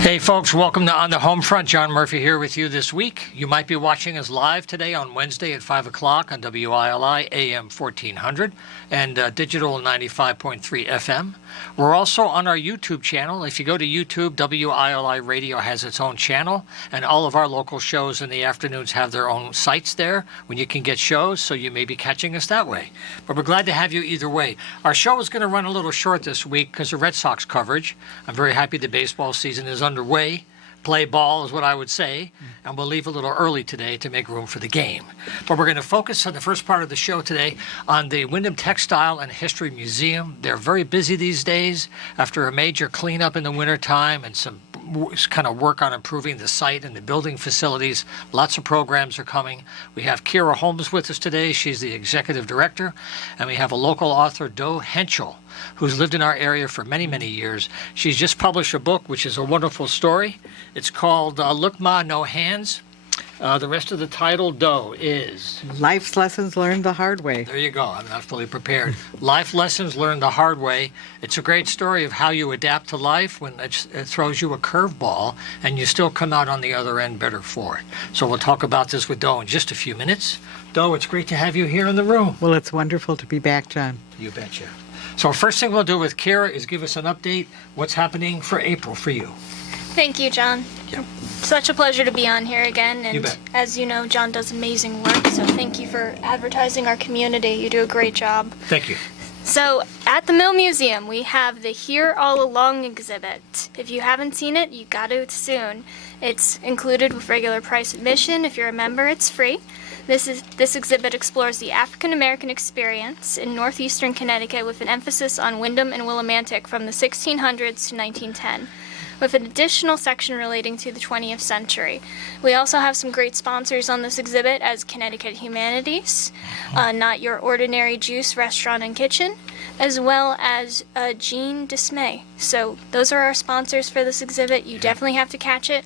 Hey folks, welcome to On the Homefront. John Murphy here with you this week. You might be watching us live today on Wednesday at 5 o'clock on WILI AM 1400 and digital 95.3 FM. We're also on our YouTube channel. If you go to YouTube, WILI Radio has its own channel, and all of our local shows in the afternoons have their own sites there when you can get shows, so you may be catching us that way. But we're glad to have you either way. Our show is going to run a little short this week because of Red Sox coverage. I'm very happy the baseball season is underway. Play ball is what I would say, and we'll leave a little early today to make room for the game. But we're going to focus on the first part of the show today on the Windham Textile and History Museum. They're very busy these days after a major cleanup in the wintertime and some kind of work on improving the site and the building facilities. Lots of programs are coming. We have Kira Holmes with us today. She's the executive director. And we have a local author, Do Henschel, who's lived in our area for many, many years. She's just published a book, which is a wonderful story. It's called Look Ma, No Hands. The rest of the title, Do, is... Life's Lessons Learned the Hard Way. There you go. I'm not fully prepared. Life Lessons Learned the Hard Way. It's a great story of how you adapt to life when it throws you a curveball and you still come out on the other end better for it. So we'll talk about this with Do in just a few minutes. Do, it's great to have you here in the room. Well, it's wonderful to be back, John. You betcha. So first thing we'll do with Kira is give us an update. What's happening for April for you? Thank you, John. Yep. Such a pleasure to be on here again. And You bet. as you know, John does amazing work, so thank you for advertising our community. You do a great job. Thank you. So, at the Mill Museum, we have the Here All Along exhibit. If you haven't seen it, you got to soon. It's included with regular price admission. If you're a member, it's free. This exhibit explores the African American experience in northeastern Connecticut with an emphasis on Windham and Willimantic from the 1600s to 1910. With an additional section relating to the 20th century. We also have some great sponsors on this exhibit as Connecticut Humanities, Not Your Ordinary Juice Restaurant and Kitchen, as well as Jean Dismay. So those are our sponsors for this exhibit. You definitely have to catch it.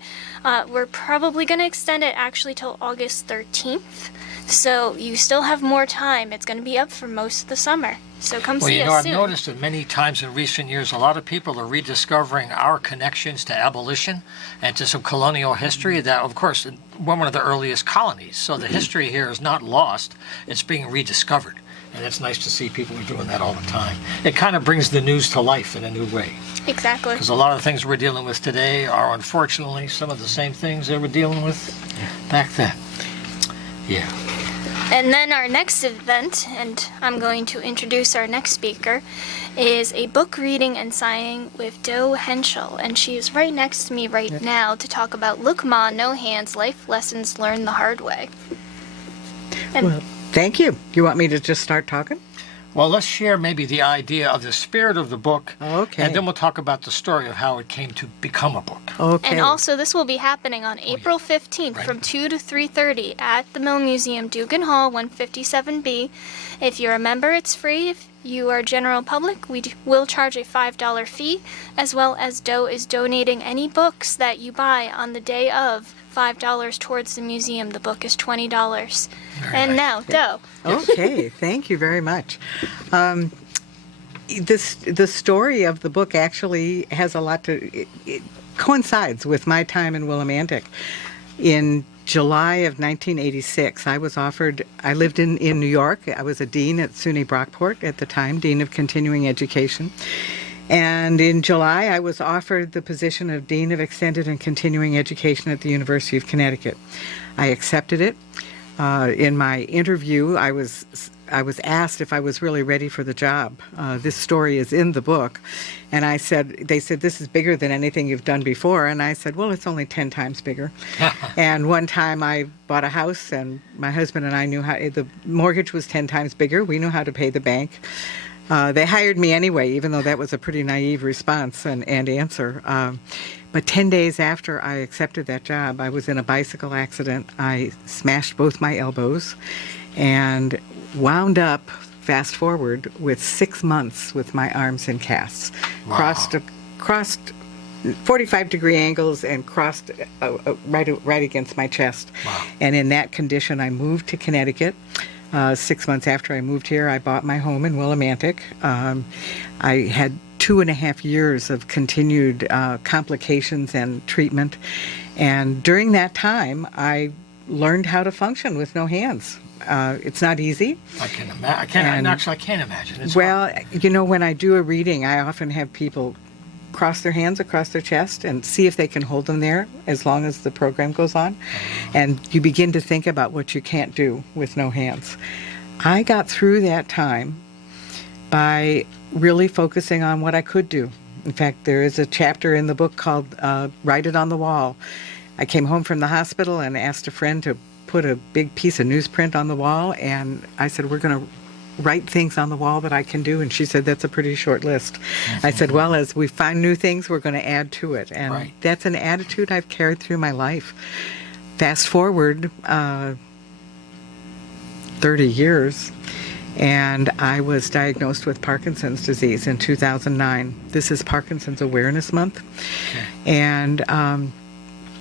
We're probably going to extend it actually till August 13th. So you still have more time. It's going to be up for most of the summer. So come see us I've soon. noticed that many times in recent years, a lot of people are rediscovering our connections to abolition and to some colonial history that, of course, we're one of the earliest colonies. So the history here is not lost. It's being rediscovered. And it's nice to see people are doing that all the time. It kind of brings the news to life in a new way. Exactly. Because a lot of the things we're dealing with today are, unfortunately, some of the same things they were dealing with back then. Yeah. And then our next event, and I'm going to introduce our next speaker, is a book reading and signing with Do Henschel. And she is right next to me right now to talk about Look Ma, No Hands, Life Lessons Learned the Hard Way. And Well, thank you. You want me to just start talking? Well, let's share maybe the idea of the spirit of the book. Okay. And then we'll talk about the story of how it came to become a book. Okay. And also, this will be happening on April 15th Right. from 2 to 3:30 at the Mill Museum, Dugan Hall, 157B. If you're a member, it's free. If you are general public, we will charge a $5 fee, as well as Do is donating any books that you buy on the day of $5 towards the museum. The book is $20. And now, Do. Okay, thank you very much. The story of the book actually has a lot to... It coincides with my time in Willimantic. In July of 1986, I lived in New York. I was a dean at SUNY Brockport at the time, Dean of Continuing Education. And in July, I was offered the position of Dean of Extended and Continuing Education at the University of Connecticut. I accepted it. In my interview, I was asked if I was really ready for the job. This story is in the book. And they said, this is bigger than anything you've done before. And I said, well, it's only 10 times bigger. And one time I bought a house, and my husband and I knew how, the mortgage was 10 times bigger. We knew how to pay the bank. They hired me anyway, even though that was a pretty naive response and answer. But 10 days after I accepted that job, I was in a bicycle accident. I smashed both my elbows and wound up, fast forward, with 6 months with my arms in casts. Wow. Crossed 45-degree angles and crossed right against my chest. Wow. And in that condition, I moved to Connecticut. 6 months after I moved here, I bought my home in Willimantic. I had 2.5 years of continued complications and treatment. And during that time, I learned how to function with no hands. It's not easy. I can imagine. I can't imagine. It's Well, hard. when I do a reading, I often have people cross their hands across their chest and see if they can hold them there as long as the program goes on. And you begin to think about what you can't do with no hands. I got through that time by really focusing on what I could do. In fact, there is a chapter in the book called Write It on the Wall. I came home from the hospital and asked a friend to put a big piece of newsprint on the wall, and I said, we're going to write things on the wall that I can do, and she said, that's a pretty short list. I said, well, as we find new things, we're going to add to it, and Right. that's an attitude I've carried through my life. Fast forward 30 years, and I was diagnosed with Parkinson's disease in 2009. This is Parkinson's Awareness Month, and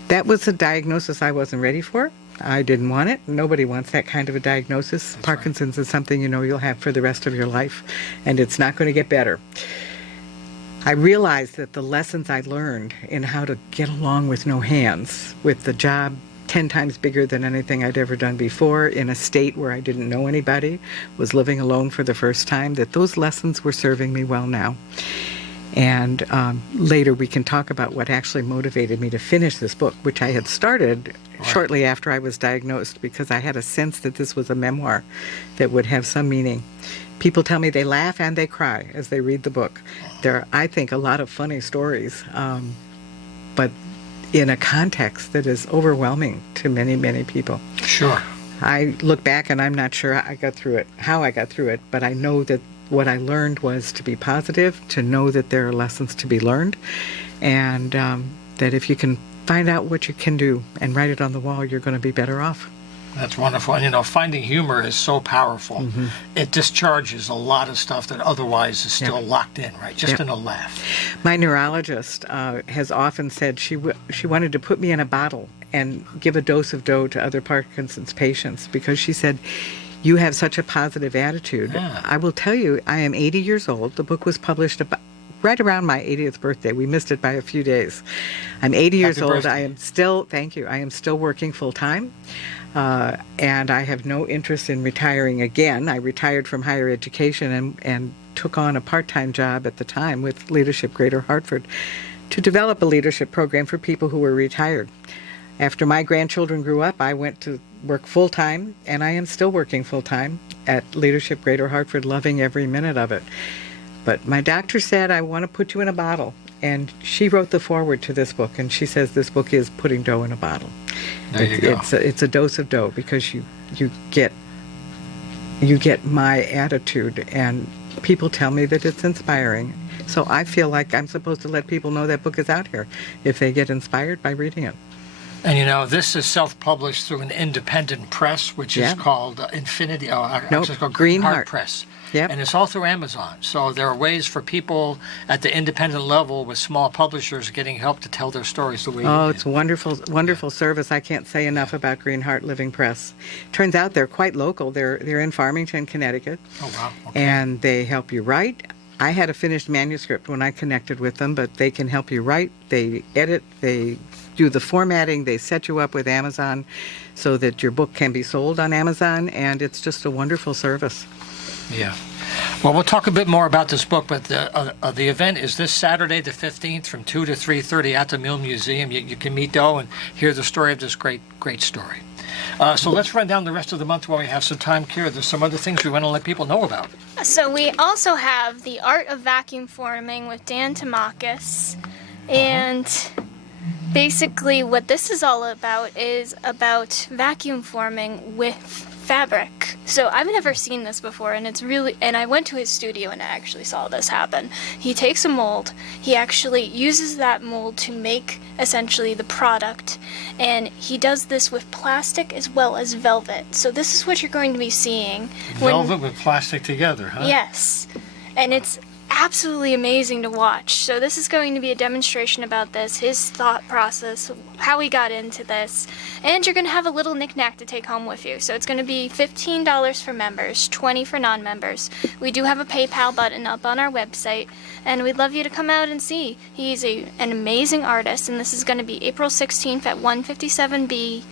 that was a diagnosis I wasn't ready for. I didn't want it. Nobody wants that kind of a diagnosis. That's Parkinson's is something you'll have for the rest of your life, and it's not going to get better. I realized that the lessons I learned in how to get along with no hands, with the job 10 times bigger than anything I'd ever done before, in a state where I didn't know anybody, was living alone for the first time, that those lessons were serving me well now. And later we can talk about what actually motivated me to finish this book, which I had started shortly after I was diagnosed, because I had a sense that this was a memoir that would have some meaning. People tell me they laugh and they cry as they read the book. There are, I think, a lot of funny stories, but in a context that is overwhelming to many, many people. Sure. I look back and I'm not sure I got through it, how I got through it, but I know that what I learned was to be positive, to know that there are lessons to be learned, and that if you can find out what you can do and write it on the wall, you're going to be better off. That's wonderful. And finding humor is so powerful. Mm-hmm. It discharges a lot of stuff that otherwise is still locked in, right? Just in a laugh. My neurologist has often said she wanted to put me in a bottle and give a dose of dough to other Parkinson's patients, because she said, you have such a positive attitude. Yeah. I will tell you, I am 80 years old. The book was published right around my 80th birthday. We missed it by a few days. I'm 80 years Happy old. birthday. I am still, thank you, I am still working full time. And I have no interest in retiring again. I retired from higher education and took on a part-time job at the time with Leadership Greater Hartford to develop a leadership program for people who were retired. After my grandchildren grew up, I went to work full-time, and I am still working full-time at Leadership Greater Hartford, loving every minute of it. But my doctor said, I want to put you in a bottle. And she wrote the foreword to this book, and she says this book is putting dough in a bottle. There you go. It's a dose of dough, because you get my attitude, and people tell me that it's inspiring. So I feel like I'm supposed to let people know that book is out here if they get inspired by reading it. And this is self-published through an independent press, which is called Infinity. Nope, It's called Greenheart Press. Yep. And it's all through Amazon. So there are ways for people at the independent level with small publishers getting help to tell their stories the way Oh, you it's did. wonderful service. I can't say enough about Greenheart Living Press. Turns out they're quite local. They're in Farmington, Connecticut. Oh, wow. Okay. And they help you write. I had a finished manuscript when I connected with them, but they can help you write. They edit. They do the formatting. They set you up with Amazon so that your book can be sold on Amazon, and it's just a wonderful service. Yeah. Well, we'll talk a bit more about this book, but the event is this Saturday, the 15th, from 2 to 3:30 at the Mill Museum. You can meet Doe and hear the story of this great story. So let's run down the rest of the month while we have some time, Kira. There's some other things we want to let people know about. So we also have The Art of Vacuum Forming with Dan Tamakis. And basically what this is all about is about vacuum forming with fabric. So I've never seen this before, and I went to his studio and I actually saw this happen. He takes a mold, he actually uses that mold to make essentially the product, and he does this with plastic as well as velvet. So this is what you're going to be seeing. Velvet with plastic together, huh? Yes. And it's absolutely amazing to watch. So this is going to be a demonstration about this, his thought process, how he got into this, and you're going to have a little knick-knack to take home with you. So it's going to be $15 for members, $20 for non-members. We do have a PayPal button up on our website, and we'd love you to come out and see. He's an amazing artist, and this is going to be April 16th at 157B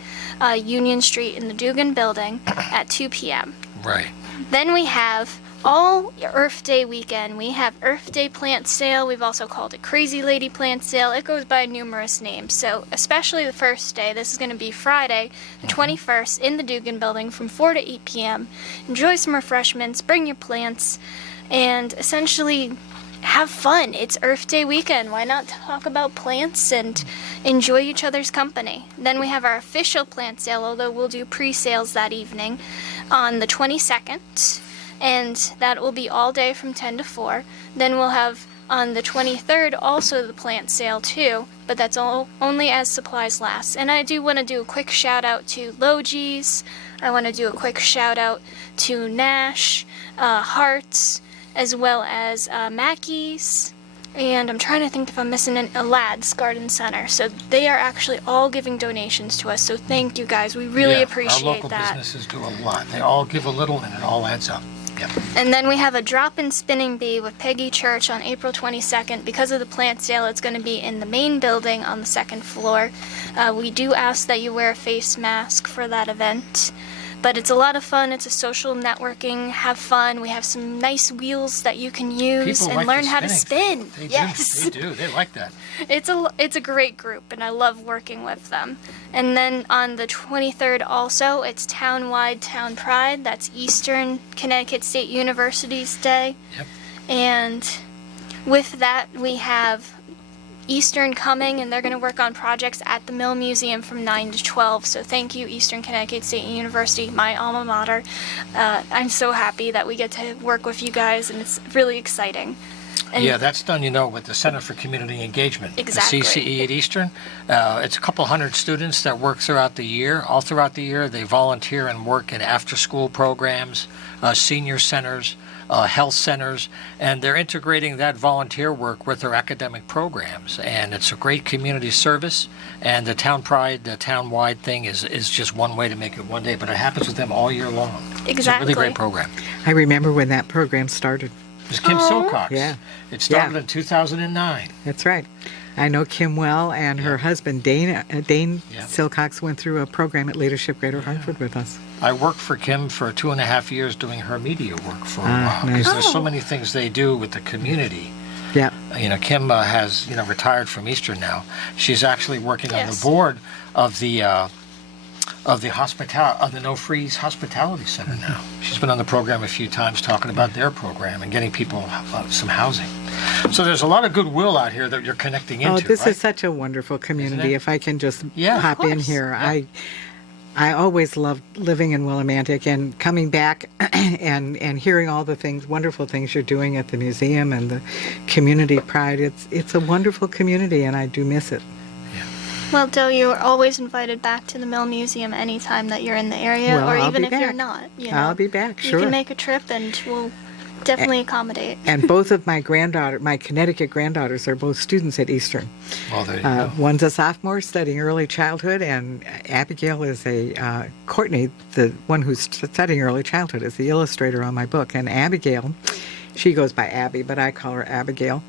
Union Street in the Dugan Building at 2 p.m. Right. Then we have all Earth Day weekend. We have Earth Day plant sale. We've also called it Crazy Lady plant sale. It goes by numerous names. So especially the first day, this is going to be Friday, the 21st, in the Dugan Building from 4 to 8 p.m. Enjoy some refreshments, bring your plants, and essentially have fun. It's Earth Day weekend. Why not talk about plants and enjoy each other's company? Then we have our official plant sale, although we'll do pre-sales that evening on the 22nd. And that will be all day from 10 to 4. Then we'll have on the 23rd also the plant sale too, but that's only as supplies last. And I do want to do a quick shout out to Logies. I want to do a quick shout out to Nash, Hearts, as well as Mackey's. And I'm trying to think if I'm missing a Lads Garden Center. So they are actually all giving donations to us. So thank you guys. We really appreciate our local that. businesses do a lot. They all give a little, and it all adds up. Yep. And then we have a drop-in spinning bee with Peggy Church on April 22nd. Because of the plant sale, it's going to be in the main building on the second floor. We do ask that you wear a face mask for that event. But it's a lot of fun. It's a social networking. Have fun. We have some nice wheels that you can use People and like learn the how to spinning. spin. They do. They like that. It's a great group, and I love working with them. And then on the 23rd also, it's Townwide Town Pride. That's Eastern Connecticut State University's day. Yep. And with that, we have Eastern coming, and they're going to work on projects at the Mill Museum from 9 to 12. So thank you, Eastern Connecticut State University, my alma mater. I'm so happy that we get to work with you guys, and it's really exciting. And yeah, that's done, with the Center for Community Engagement. Exactly. The CCE at Eastern. It's a couple hundred students that work throughout the year. All throughout the year, they volunteer and work in after-school programs, senior centers, health centers, and they're integrating that volunteer work with their academic programs. And it's a great community service. And the Town Pride, the town-wide thing is just one way to make it one day, but it happens with them all year long. Exactly. It's a really great program. I remember when that program started. It was Kim Silcox. Yeah. It started in 2009. That's right. I know Kim well, and her husband, Dane Silcox, went through a program at Leadership Greater Hartford with us. I worked for Kim for 2.5 years doing her media work for a while. Nice. Because there's so many things they do with the community. Yeah. Kim has, retired from Eastern now. She's actually working on the Yes. board of the No Freeze Hospitality Center now. She's been on the program a few times talking about their program and getting people some housing. So there's a lot of goodwill out here that you're connecting into. Oh, this right? is such a wonderful community. Isn't it? If I can just Yeah, of hop in course. here. Yeah. I always loved living in Willimantic and coming back and hearing all the wonderful things you're doing at the museum and the community pride. It's a wonderful community, and I do miss it. Well, Del, you're always invited back to the Mill Museum anytime that you're in the area, Well, or I'll even be if you're back. not. I'll be back, You sure. can make a trip, and we'll definitely accommodate. And both of my Connecticut granddaughters are both students at Eastern. Well, there you go. One's a sophomore studying early childhood, and Abigail is Courtney, the one who's studying early childhood, is the illustrator on my book. And Abigail, she goes by Abby, but I call her Abigail,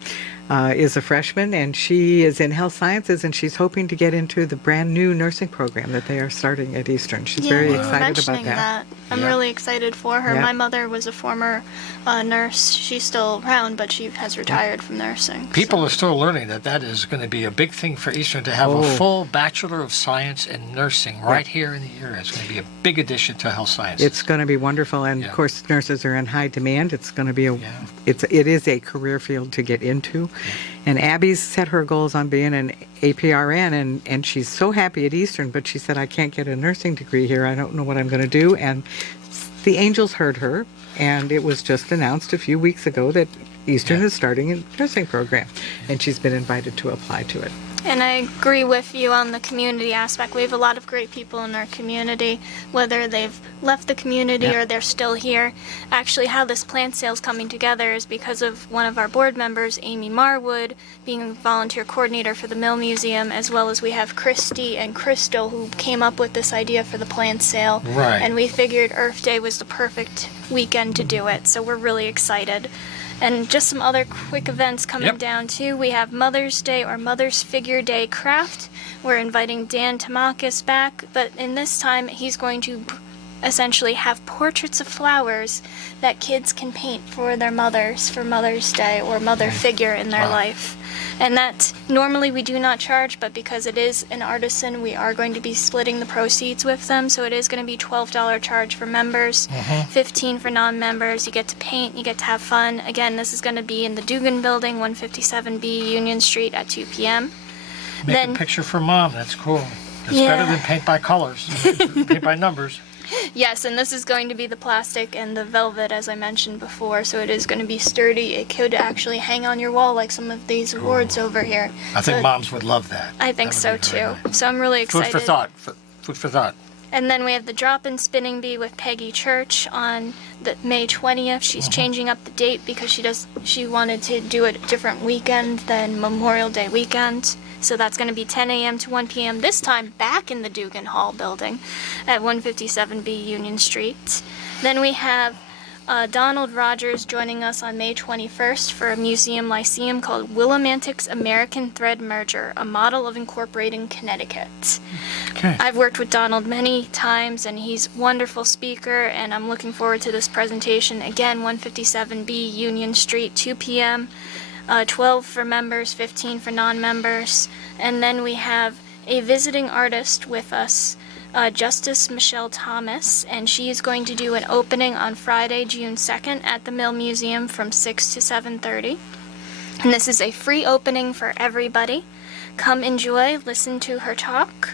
is a freshman, and she is in health sciences, and she's hoping to get into the brand new nursing program that they are starting at Eastern. She's very you were excited about mentioning that. I'm Yeah. really excited for her. Yeah. My mother was a former nurse. She's still around, but she has retired from nursing. People are still learning that is going to be a big thing for Eastern to have a full Bachelor of Science in Nursing right here in the area. It's going to be a big addition to health sciences. It's going to be wonderful, and Yeah. of course, nurses are in high demand. It's going to be it is a career field to get into. And Abby's set her goals on being an APRN, and she's so happy at Eastern, but she said, I can't get a nursing degree here. I don't know what I'm going to do. And the angels heard her, and it was just announced a few weeks ago that Eastern is starting a nursing program, and she's been invited to apply to it. And I agree with you on the community aspect. We have a lot of great people in our community, whether they've left the community or they're still here. Actually, how this plant sale is coming together is because of one of our board members, Amy Marwood, being a volunteer coordinator for the Mill Museum, as well as we have Christy and Crystal, who came up with this idea for the plant sale. Right. And we figured Earth Day was the perfect weekend to do it, so we're really excited. And just some other quick events coming down too. We have Mother's Day or Mother's Figure Day craft. We're inviting Dan Tamakis back, but in this time he's going to essentially have portraits of flowers that kids can paint for their mothers for Mother's Day or mother figure in their life. And that normally we do not charge, but because it is an artisan, we are going to be splitting the proceeds with them. So it is going to be $12 charge for members, $15 for non-members. You get to paint, you get to have fun. Again, this is going to be in the Dugan Building, 157B Union Street at 2 p.m. Make a picture for Mom. That's cool. It's better than paint by colors, paint by numbers. Yes, and this is going to be the plastic and the velvet, as I mentioned before, so it is going to be sturdy. It could actually hang on your wall like some of these awards over here. I think moms would love that. I think so too. So I'm really excited. Food for thought. Food for thought. And then we have the drop-in spinning bee with Peggy Church on the May 20th. She's changing up the date because she wanted to do it a different weekend than Memorial Day weekend. So that's going to be 10 a.m. to 1 p.m. this time back in the Dugan Hall building at 157B Union Street. Then we have Donald Rogers joining us on May 21st for a museum lyceum called Willimantic's American Thread Merger, a model of incorporating Connecticut. Okay. I've worked with Donald many times, and he's a wonderful speaker, and I'm looking forward to this presentation. Again, 157B Union Street, 2 p.m., 12 for members, 15 for non-members. And then we have a visiting artist with us, Justice Michelle Thomas, and she is going to do an opening on Friday, June 2nd at the Mill Museum from 6 to 7:30. And this is a free opening for everybody. Come enjoy, listen to her talk.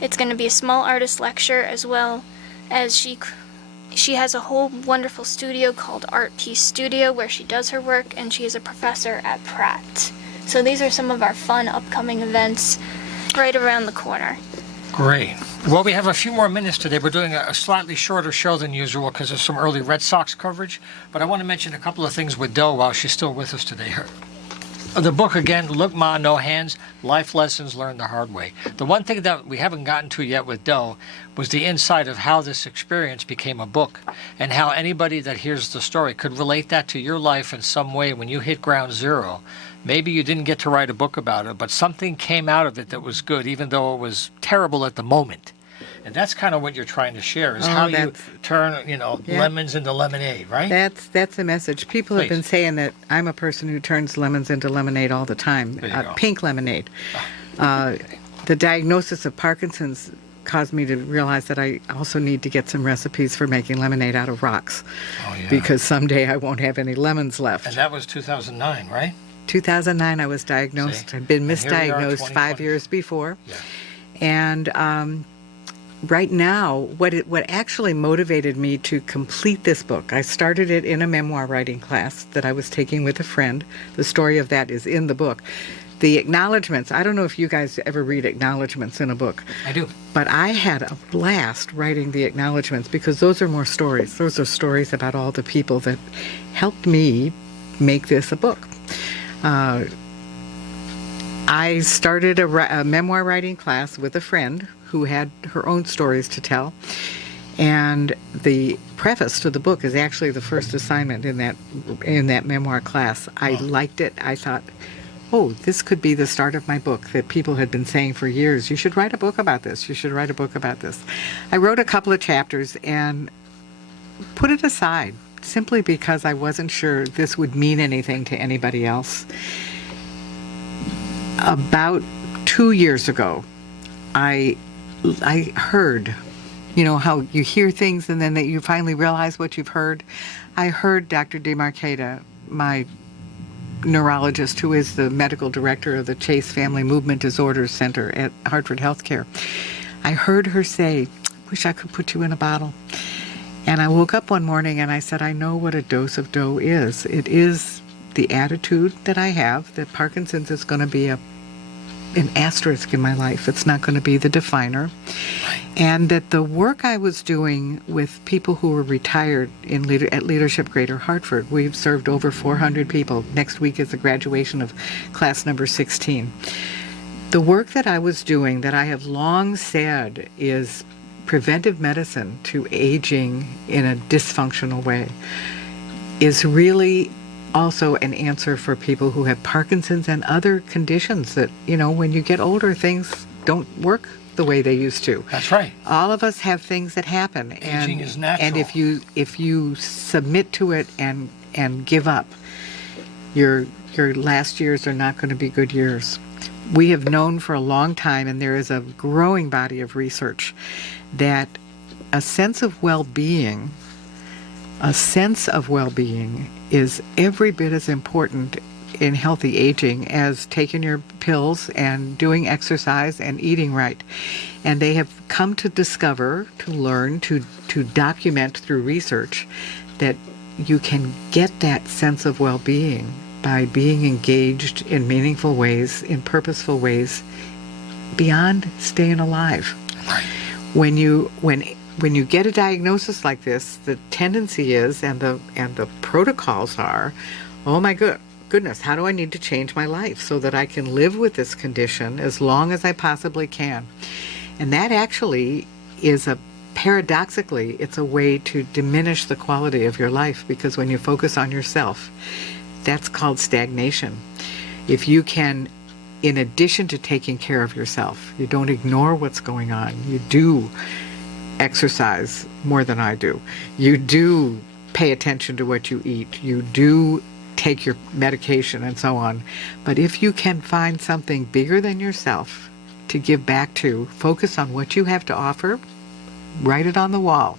It's going to be a small artist lecture, as well as she has a whole wonderful studio called Art Piece Studio where she does her work, and she is a professor at Pratt. So these are some of our fun upcoming events right around the corner. Great. Well, we have a few more minutes today. We're doing a slightly shorter show than usual because of some early Red Sox coverage. But I want to mention a couple of things with Doe while she's still with us today. The book again, Look Ma, No Hands, Life Lessons Learned the Hard Way. The one thing that we haven't gotten to yet with Doe was the insight of how this experience became a book and how anybody that hears the story could relate that to your life in some way when you hit ground zero. Maybe you didn't get to write a book about it, but something came out of it that was good, even though it was terrible at the moment. And that's kind of what you're trying to share, is how you turn, lemons into lemonade, right? That's the message. People have been saying that I'm a person who turns lemons into lemonade all the time. Pink lemonade. The diagnosis of Parkinson's caused me to realize that I also need to get some recipes for making lemonade out of rocks. Oh, yeah. Because someday I won't have any lemons left. And that was 2009, right? 2009 I was diagnosed. I'd been misdiagnosed 5 years before. Yeah. And right now, what actually motivated me to complete this book, I started it in a memoir writing class that I was taking with a friend. The story of that is in the book. The acknowledgments, I don't know if you guys ever read acknowledgments in a book. I do. But I had a blast writing the acknowledgments because those are more stories. Those are stories about all the people that helped me make this a book. I started a memoir writing class with a friend who had her own stories to tell. And the preface to the book is actually the first assignment in that memoir class. I liked it. I thought, oh, this could be the start of my book that people had been saying for years. You should write a book about this. You should write a book about this. I wrote a couple of chapters and put it aside simply because I wasn't sure this would mean anything to anybody else. About 2 years ago, I heard, how you hear things and then that you finally realize what you've heard. I heard Dr. DeMarcata, my neurologist, who is the medical director of the Chase Family Movement Disorders Center at Hartford Healthcare. I heard her say, wish I could put you in a bottle. And I woke up one morning and I said, I know what a dose of dough is. It is the attitude that I have that Parkinson's is going to be a an asterisk in my life. It's not going to be the definer. And that the work I was doing with people who were retired at Leadership Greater Hartford, we've served over 400 people. Next week is the graduation of class number 16. The work that I was doing, that I have long said is preventive medicine to aging in a dysfunctional way, is really also an answer for people who have Parkinson's and other conditions that, when you get older, things don't work the way they used to. That's right. All of us have things that happen. Aging is natural. And if you submit to it and give up, your last years are not going to be good years. We have known for a long time, and there is a growing body of research, that a sense of well-being is every bit as important in healthy aging as taking your pills and doing exercise and eating right. And they have come to discover, to learn, to document through research that you can get that sense of well-being by being engaged in meaningful ways, in purposeful ways, beyond staying alive. Right. When you get a diagnosis like this, the tendency is, and the protocols are, oh my goodness, how do I need to change my life so that I can live with this condition as long as I possibly can? And that actually is paradoxically, it's a way to diminish the quality of your life, because when you focus on yourself, that's called stagnation. If you can, in addition to taking care of yourself, you don't ignore what's going on, you do exercise more than I do, you do pay attention to what you eat, you do take your medication and so on. But if you can find something bigger than yourself to give back to, focus on what you have to offer, write it on the wall.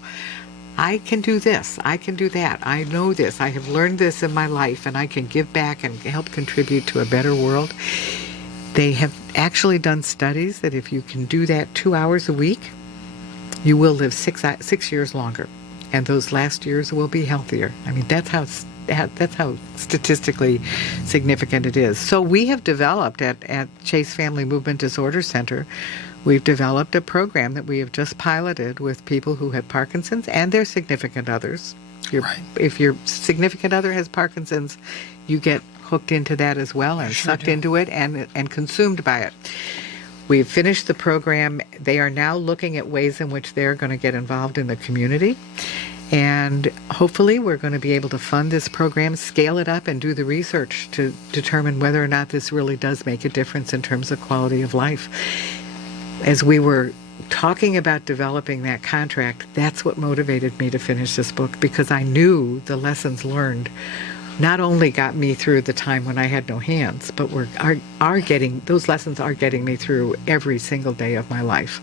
I can do this, I can do that, I know this, I have learned this in my life, and I can give back and help contribute to a better world. They have actually done studies that if you can do that 2 hours a week, you will live 6 years longer, and those last years will be healthier. I mean, that's how statistically significant it is. So we have developed at Chase Family Movement Disorder Center, we've developed a program that we have just piloted with people who have Parkinson's and their significant others. Right. If your significant other has Parkinson's, you get hooked into that as well and sucked into it and consumed by it. We've finished the program. They are now looking at ways in which they're going to get involved in the community. And hopefully we're going to be able to fund this program, scale it up, and do the research to determine whether or not this really does make a difference in terms of quality of life. As we were talking about developing that contract, that's what motivated me to finish this book, because I knew the lessons learned not only got me through the time when I had no hands, but those lessons are getting me through every single day of my life.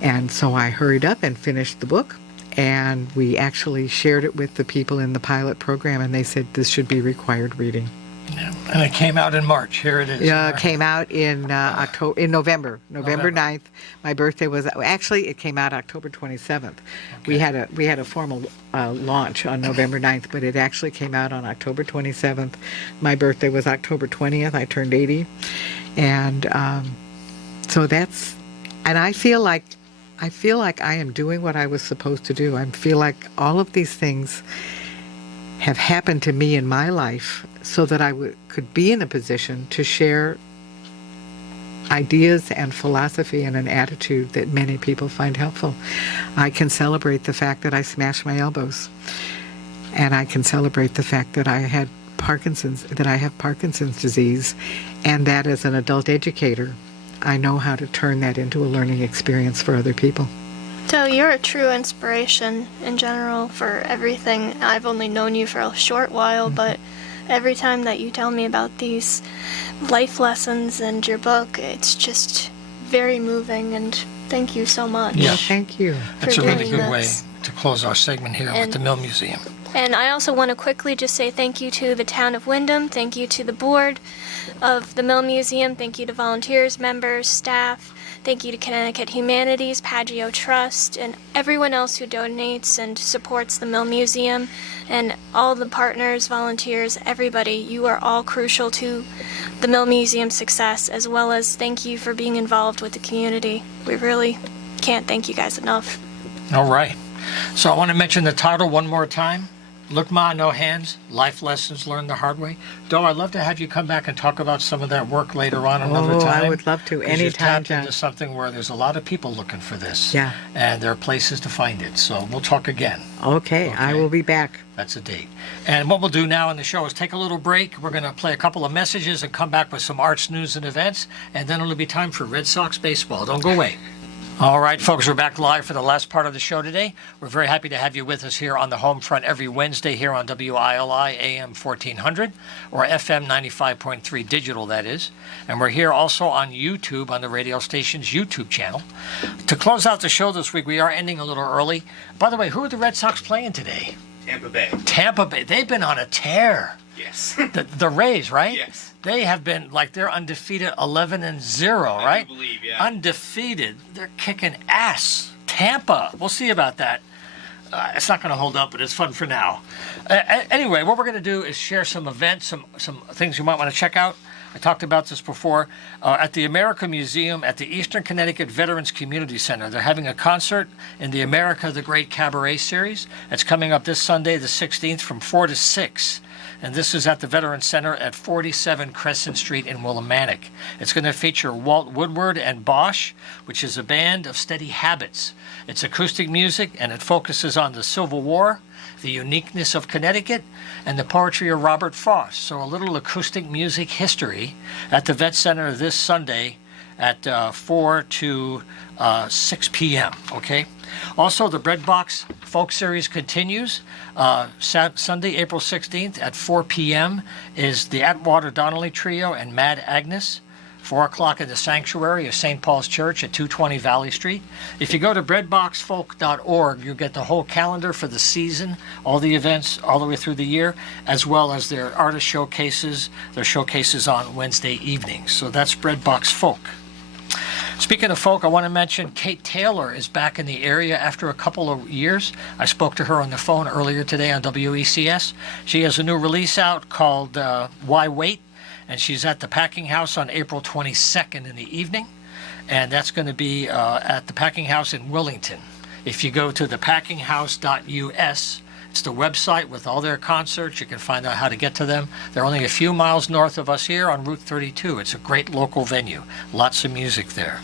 And so I hurried up and finished the book, and we actually shared it with the people in the pilot program, and they said this should be required reading. Yeah. And it came out in March. Here it is. Yeah, it came out in November 9th. My birthday was it came out October 27th. Okay. We had a formal launch on November 9th, but it actually came out on October 27th. My birthday was October 20th. I turned 80, and so that's. And I feel like I am doing what I was supposed to do. I feel like all of these things have happened to me in my life so that I could be in a position to share ideas and philosophy and an attitude that many people find helpful. I can celebrate the fact that I smashed my elbows, and I can celebrate the fact that I have Parkinson's disease, and that as an adult educator, I know how to turn that into a learning experience for other people. So you're a true inspiration in general for everything. I've only known you for a short while, but every time that you tell me about these life lessons and your book, it's just very moving, and thank you so much. Yeah. Well, thank you. That's a really good way this. to close our segment here with the Mill Museum. And I also want to quickly just say thank you to the town of Windham, thank you to the board of the Mill Museum, thank you to volunteers, members, staff, Thank you to Connecticut Humanities, Paggio Trust, and everyone else who donates and supports the Mill Museum, and all the partners, volunteers, everybody. You are all crucial to the Mill Museum's success, as well as thank you for being involved with the community. We really can't thank you guys enough. All right. So I want to mention the title one more time. Look Ma, No Hands, Life Lessons Learned the Hard Way. Doe, I'd love to have you come back and talk about some of that work later on another time. I would love to. 'Cause you've Anytime, tapped John. into something where there's a lot of people looking for this. Yeah. And there are places to find it. So we'll talk again. Okay, I Okay. will be back. That's a date. And what we'll do now in the show is take a little break. We're going to play a couple of messages and come back with some arts, news, and events. And then it'll be time for Red Sox baseball. Don't go away. All right, folks, we're back live for the last part of the show today. We're very happy to have you with us here on the Homefront every Wednesday here on WILI AM 1400 or FM 95.3 digital, that is. And we're here also on YouTube on the radio station's YouTube channel. To close out the show this week, we are ending a little early. By the way, who are the Red Sox playing today? Tampa Bay. Tampa Bay. They've been on a tear. Yes. The Rays, right? Yes. They have been they're undefeated 11-0, right? I do believe, yeah. Undefeated. They're kicking ass. Tampa. We'll see about that. It's not going to hold up, but it's fun for now. Anyway, what we're going to do is share some events, some things you might want to check out. I talked about this before. At the America Museum at the Eastern Connecticut Veterans Community Center, they're having a concert in the America the Great Cabaret Series. It's coming up this Sunday, the 16th, from 4 to 6. And this is at the Veterans Center at 47 Crescent Street in Willimantic. It's going to feature Walt Woodward and Bosch, which is a band of steady habits. It's acoustic music, and it focuses on the Civil War, the uniqueness of Connecticut, and the poetry of Robert Frost. So a little acoustic music history at the Vet Center this Sunday at 4 to 6 p.m., okay? Also, the Bread Box Folk Series continues. Sunday, April 16th at 4 p.m. is the Atwater Donnelly Trio and Mad Agnes. 4 o'clock in the sanctuary of St. Paul's Church at 220 Valley Street. If you go to breadboxfolk.org, you'll get the whole calendar for the season, all the events all the way through the year, as well as their artist showcases, their showcases on Wednesday evenings. So that's Breadbox Folk. Speaking of folk, I want to mention Kate Taylor is back in the area after a couple of years. I spoke to her on the phone earlier today on WECS. She has a new release out called Why Wait? And she's at the Packing House on April 22nd in the evening. And that's going to be at the Packing House in Willington. If you go to thepackinghouse.us, it's the website with all their concerts. You can find out how to get to them. They're only a few miles north of us here on Route 32. It's a great local venue. Lots of music there.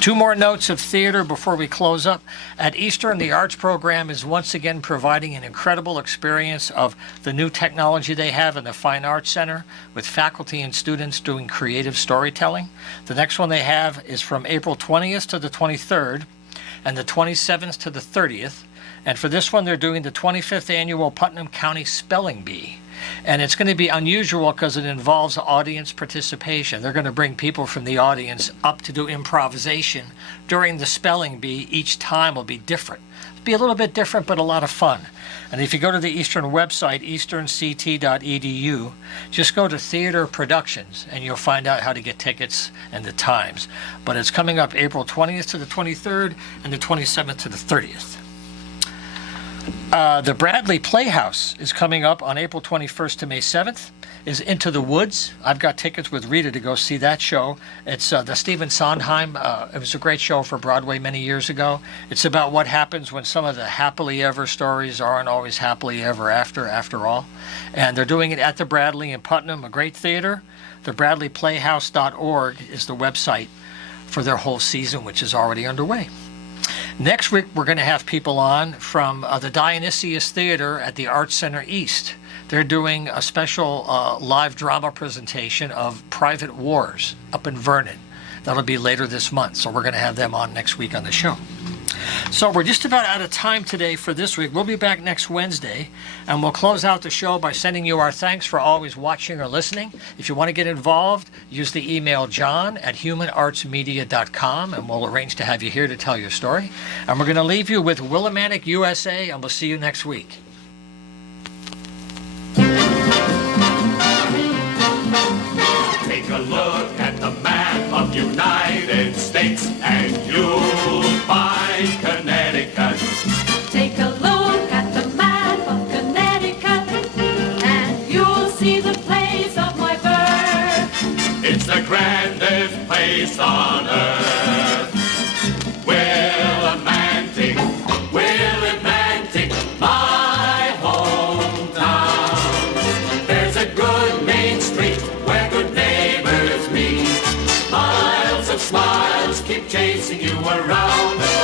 2 more notes of theater before we close up. At Eastern, the arts program is once again providing an incredible experience of the new technology they have in the Fine Arts Center with faculty and students doing creative storytelling. The next one they have is from April 20th to the 23rd and the 27th to the 30th. And for this one, they're doing the 25th annual Putnam County Spelling Bee. And it's going to be unusual because it involves audience participation. They're going to bring people from the audience up to do improvisation during the spelling bee. Each time will be different. It'll be a little bit different, but a lot of fun. And if you go to the Eastern website, easternct.edu, just go to Theater Productions, and you'll find out how to get tickets and the times. But it's coming up April 20th to the 23rd and the 27th to the 30th. The Bradley Playhouse is coming up on April 21st to May 7th. Is Into the Woods. I've got tickets with Rita to go see that show. It's the Stephen Sondheim. It was a great show for Broadway many years ago. It's about what happens when some of the happily ever stories aren't always happily ever after all. And they're doing it at the Bradley in Putnam, a great theater. The BradleyPlayhouse.org is the website for their whole season, which is already underway. Next week, we're going to have people on from the Dionysius Theater at the Arts Center East. They're doing a special live drama presentation of Private Wars up in Vernon. That'll be later this month, so we're going to have them on next week on the show. So we're just about out of time today for this week. We'll be back next Wednesday, and we'll close out the show by sending you our thanks for always watching or listening. If you want to get involved, use the email john@humanartsmedia.com, and we'll arrange to have you here to tell your story. And we're going to leave you with Willimantic, USA, and we'll see you next week. Take a look at the map of United States. States, and you'll find Connecticut. Take a look at the map of Connecticut, and you'll see the place of my birth. It's the grandest place on earth. Willimantic, Willimantic, my hometown. There's a good main street where good neighbors meet. Miles of smiles keep chasing you around.